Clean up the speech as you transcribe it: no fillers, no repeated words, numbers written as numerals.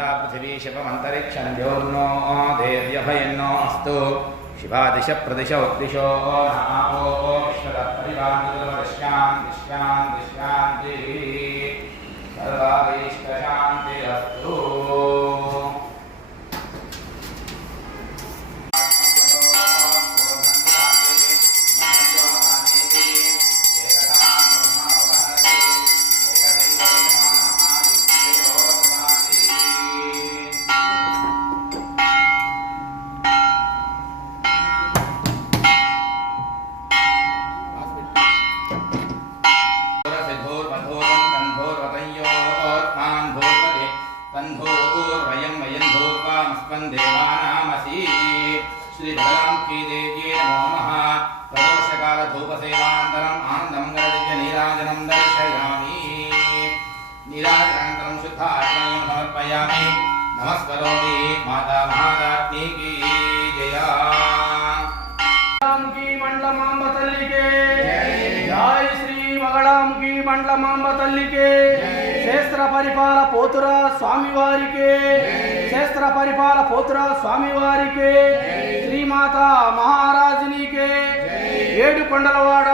पृथिवी शिवमंतरिक्षं द्योर्नो देव्यभयन्नो अस्तु शिवादिश प्रदिश उद्दिशो नामो विश्वदत्परिवारशान्ति सर्वाभीष्टशान्तिरस्तु। श्री भगवान की देवी नमो नमः। प्रदोषकाल धूप सेवानन्तरम् आनन्दमङ्गलदिव्य नीराजनं दर्शयामि। नीराजनानन्तरं शुद्ध आचमनीयं समर्पयामि। नमस्करोमि माता महारानी की जय। की मंडलमांब तल्ली के जय। श्री मगळामुखी मंडलमांब तल्ली के क्षेत्र परिपाल पोतुरा स्वामी वारिके क्षेत्र परिपाल पोतुरा स्वामी वारिके श्री माता महाराजनी के ఏడు కొండలవాడ